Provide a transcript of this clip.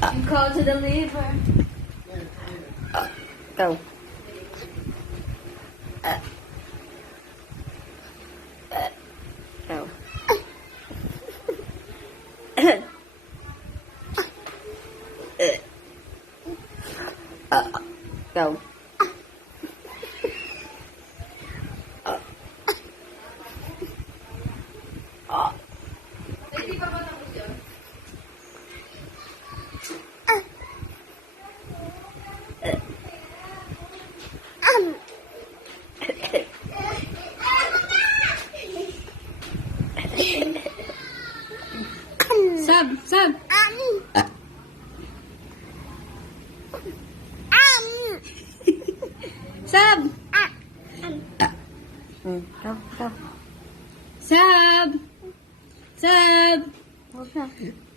You call to the liver. Go. Go. Go. Hindi pa ba tapos yun? Sab, sab. Sab. Go. Go. Sab. Sab. Go.